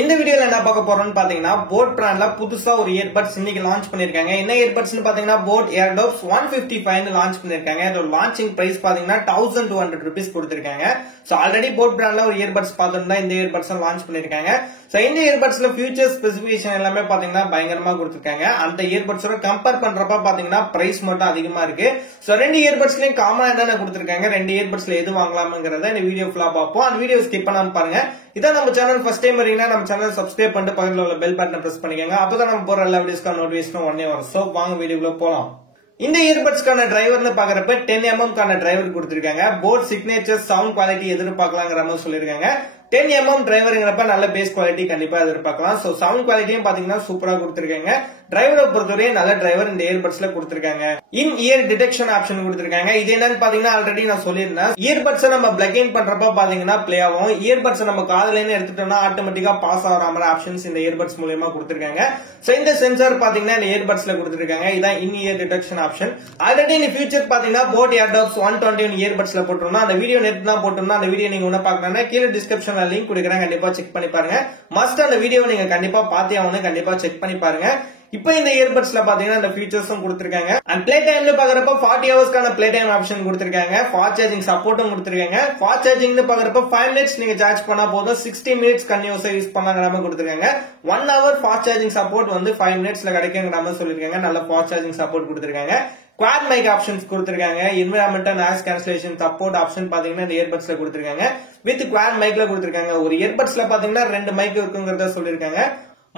இந்த வீடியோல என்ன பார்க்க போறோம்னு பாத்தீங்கன்னா போட் பிராண்ட்ல புதுசா ஒரு இயர்பட்ஸ் இன்னைக்கு லான்ச் பண்ணிருக்காங்க. என்ன இயர்பட்ஸ்னு பாத்தீங்கன்னா போட் ஏர்டோப்ஸ் 155 லான்ச் பண்ணிருக்காங்க. இதோட லான்ச்சிங் பிரைஸ் பாத்தீங்கன்னா 1200 rupees கொடுத்திருக்காங்க. சோ ஆல்ரெடி போட் பிராண்ட்ல ஒரு இயர்பட்ஸ் பார்த்தோம்னா இந்த இயர்பட்ஸ் லான்ச் பண்ணிருக்காங்க. சோ இந்த இயர்பட்ஸ்ல ஃபியூச்சர் ஸ்பெசிபிகேஷன் எல்லாமே பாத்தீங்கன்னா பயங்கரமா கொடுத்திருக்காங்க. அந்த இயர்பட்ஸோட கம்பேர் பண்றப்ப பாத்தீங்கன்னா பிரைஸ் மட்டும் அதிகமா இருக்கு. சோ ரெண்டு இயர்பட்ஸ்லயும் காமனா என்னென்ன கொடுத்திருக்காங்க, ரெண்டு இயர்பட்ஸ்ல எது வாங்கலாம்ங்கறத இந்த வீடியோ ஃபுல்லா பார்ப்போம். அந்த வீடியோ ஸ்கிப் பண்ணாம பாருங்க. இதான் நம்ம சேனல் ஃபர்ஸ்ட் டைம் வரீங்கன்னா நம்ம சேனல் சப்ஸ்கிரைப் பண்ணிட்டு பக்கத்துல உள்ள பெல் பட்டனை பிரஸ் பண்ணிக்கோங்க. அப்பதான் நம்ம போற எல்லா வீடியோஸ்க்கான நோட்டிபிகேஷன் உடனே வரும். சோ வாங்க வீடியோக்குள்ள போலாம். இந்த இயர்பட்ஸ்க்கான டிரைவர்னு பாக்குறப்ப 10mm கான டிரைவர் கொடுத்திருக்காங்க. போட் சிக்னேச்சர் சவுண்ட் குவாலிட்டி எதிர்பார்க்கலாங்கிற மாதிரி சொல்லிருக்காங்க. 10mm டிரைவருங்கிறப்ப நல்ல பேஸ் குவாலிட்டி கண்டிப்பா எதிர்பார்க்கலாம். சோ சவுண்ட் குவாலிட்டியும் பாத்தீங்கன்னா சூப்பரா கொடுத்திருக்காங்க. டிரைவரை பொறுத்தவரை நல்ல டிரைவர் இந்த இயர்பட்ஸ்ல கொடுத்திருக்காங்க. இன் இயர் டிடெக்ஷன் ஆப்ஷன் கொடுத்திருக்காங்க. இது என்னன்னு பாத்தீங்கன்னா ஆல்ரெடி நான் சொல்லியிருந்தேன். இயர்பட்ஸ் நம்ம பிளக் இன் பண்றப்ப பாத்தீங்கன்னா பிளே ஆகும். இயர்பட்ஸ் நம்ம காதுல இருந்து எடுத்துட்டோம்னா ஆட்டோமேட்டிக்கா பாஸ் ஆகிற மாதிரி ஆப்ஷன்ஸ் இந்த இயர்பட்ஸ் மூலமா கொடுத்திருக்காங்க. சோ இந்த சென்சார் பாத்தீங்கன்னா இந்த இயர்பட்ஸ்ல கொடுத்திருக்காங்க. இதான் in year detection option. Already இந்த ஃபியூச்சர் பாத்தீங்கன்னா போட் ஏர்டோப்ஸ் 121 இயர்பட்ஸ்ல போட்டோம்னா அந்த வீடியோ நெட் தான் போட்டோம்னா அந்த வீடியோ நீங்க ஒண்ணு பாக்கணும்னா கீழே டிஸ்கிரிப்ஷன்ல லிங்க் கொடுக்குறேன், கண்டிப்பா செக் பண்ணி பாருங்க. மஸ்ட் அந்த வீடியோ நீங்க கண்டிப்பா பாத்தே ஆகணும், கண்டிப்பா செக் பண்ணி பாருங்க. இப்போ இந்த இயர்பட்ஸ்ல பாத்தீங்கன்னா இந்த ஃபீச்சர்ஸும் கொடுத்திருக்காங்க. அண்ட் பிளே டைம்ல பாக்குறப்ப 40 ஹவர்ஸ்க்கான பிளே டைம் ஆப்ஷன் கொடுத்திருக்காங்க. ஃபாஸ்ட் சார்ஜிங் சப்போர்ட்டும் கொடுத்திருக்காங்க. ஃபாஸ்ட் சார்ஜிங்னு பாக்குறப்ப 5 minutes நீங்க சார்ஜ் பண்ணா போதும், 60 minutes கன்டினியூஸா யூஸ் பண்ணலாங்கிற மாதிரி கொடுத்திருக்காங்க. 1 hour ஃபாஸ்ட் சார்ஜிங் சப்போர்ட் வந்து 5 minutesல கிடைக்குங்கிற மாதிரி சொல்லிருக்காங்க. நல்ல ஃபாஸ்ட் சார்ஜிங் சப்போர்ட் கொடுத்திருக்காங்க. குவாட் மைக் ஆப்ஷன்ஸ் கொடுத்திருக்காங்க. Environmental noise cancellation support option பாத்தீங்கன்னா இந்த இயர்பட்ஸ்ல கொடுத்திருக்காங்க. வித் குவாட் மைக்ல கொடுத்திருக்காங்க. ஒரு இயர்பட்ஸ்ல பாத்தீங்கன்னா 2 மைக் இருக்குங்கிறத சொல்லிருக்காங்க.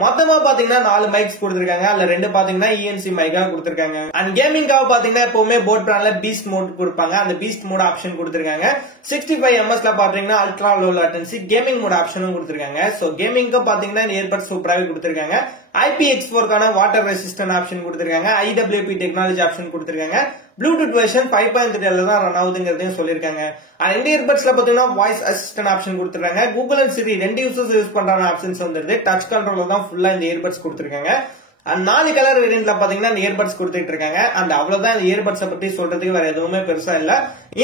மொத்தமா பாத்தீங்கன்னா 4 மைக்ஸ் கொடுத்திருக்காங்க. அதுல 2 பாத்தீங்கன்னா ENC மைக்கா கொடுத்திருக்காங்க. அண்ட் கேமிங்காக பாத்தீங்கன்னா எப்பவுமே போட் பிராண்ட்ல பீஸ்ட் மோட் கொடுப்பாங்க. அந்த பீஸ்ட் மோட் ஆப்ஷன் கொடுத்திருக்காங்க. 65ms பாத்தீங்கன்னா ultra low latency gaming mode ஆப்ஷனும் கொடுத்திருக்காங்க. சோ கேமிங்க்கு பாத்தீங்கன்னா இந்த இயர்பட்ஸ் சூப்பராவே கொடுத்திருக்காங்க. IPX4 கான வாட்டர் ரெசிஸ்டன்ட் ஆப்ஷன் கொடுத்திருக்காங்க. IWP டெக்னாலஜி ஆப்ஷன் கொடுத்திருக்காங்க. ப்ளூடூத் வெர்ஷன் 5.3 தான் ரன் ஆகுதுங்கிறதையும் சொல்லிருக்காங்க. இந்த இயர்பட்ஸ்ல பாத்தீங்கன்னா வாய்ஸ் அசிஸ்டன்ட் ஆப்ஷன் கொடுத்திருக்காங்க. கூகுள் அண்ட் சிரி ரெண்டு யூசர்ஸ் யூஸ் பண்றான ஆப்ஷன்ஸ் வந்துருது. டச் கண்ட்ரோல் தான் ஃபுல்லா இந்த இயர்பட்ஸ் கொடுத்திருக்காங்க. அண்ட் 4 கலர் வேரியன்ட்ல பாத்தீங்கன்னா இந்த இயர்பட்ஸ் கொடுத்துட்டு இருக்காங்க. அந்த அவ்வளவுதான் இந்த இயர்பட்ஸை பத்தி சொல்றதுக்கு வேற எதுவுமே பெருசா இல்ல.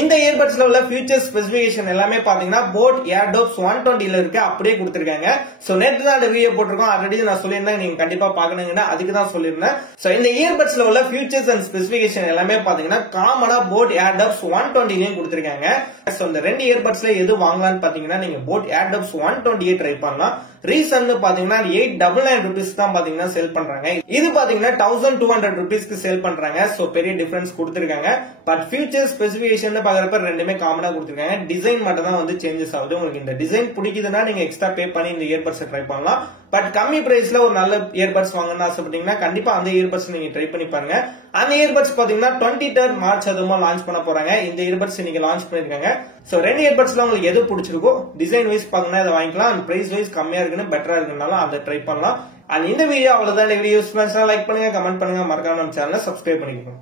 இந்த இயர்பட்ஸ்ல உள்ள ஃபியூச்சர் ஸ்பெசிபிகேஷன் எல்லாமே பாத்தீங்கன்னா போட் ஏர்டோப்ஸ் 120ல இருக்கு, அப்படியே கொடுத்திருக்காங்க. சோ நேத்து தான் அந்த வீடியோ போட்டிருக்கோம். ஆல்ரெடி நான் சொல்லியிருந்தேன், நீங்க கண்டிப்பா பாக்கணுங்கன்னா அதுக்கு தான் சொல்லியிருந்தேன். சோ இந்த இயர்பட்ஸ்ல உள்ள ஃபியூச்சர்ஸ் அண்ட் ஸ்பெசிபிகேஷன் எல்லாமே பாத்தீங்கன்னா காமனா போட் ஏர்டோப்ஸ் 120லயும் கொடுத்திருக்காங்க. சோ இந்த ரெண்டு இயர்பட்ஸ்ல எது வாங்கலாம்னு பாத்தீங்கன்னா நீங்க போட் ஏர்டோப்ஸ் 120 ட்ரை பண்ணலாம். ரீசன் பாத்தீங்கன்னா 899 rupees தான் பாத்தீங்கன்னா சேல் பண்றாங்க. இது பாத்தீங்கன்னா 1200 rupeesக்கு சேல் பண்றாங்க. சோ பெரிய டிஃபரன்ஸ் கொடுத்திருக்காங்க. பட் ஃபியூச்சர் ஸ்பெசிபிகேஷன் பாக்குறப்ப ரெண்டுமே காமனா கொடுத்திருக்காங்க. டிசைன் மட்டும் தான் வந்து சேஞ்சஸ் ஆகுது. உங்களுக்கு இந்த டிசைன் பிடிக்குதுன்னா நீங்க எக்ஸ்ட்ரா பே பண்ணி இந்த இயர்பட்ஸ் ட்ரை பண்ணலாம். பட் கம்மி பிரைஸ்ல ஒரு நல்ல இயர்பட்ஸ் வாங்கணும்னு ஆசைப்பட்டீங்கன்னா கண்டிப்பா அந்த இயர்பட்ஸ் நீங்க ட்ரை பண்ணி பாருங்க. அந்த இயர்பட்ஸ் பாத்தீங்கன்னா 23rd March அதுமா லான்ச் பண்ண போறாங்க. இந்த இயர்பட்ஸ் இன்னைக்கு லான்ச் பண்ணிருக்காங்க. சோ ரெண்டு இயர்பட்ஸ்ல உங்களுக்கு எது பிடிச்சிருக்கோ டிசைன் வைஸ் பாத்தீங்கன்னா அதை வாங்கிக்கலாம். அண்ட் பிரைஸ் வைஸ் கம்மியா இருக்குன்னு பெட்டரா இருக்குனாலும் அதை ட்ரை பண்ணலாம். அண்ட் இந்த வீடியோ அவ்வளவுதான். இந்த வீடியோ லைக் பண்ணுங்க, கமெண்ட் பண்ணுங்க, மறக்காம நம்ம சேனலை சப்ஸ்கிரைப் பண்ணிக்கோங்க.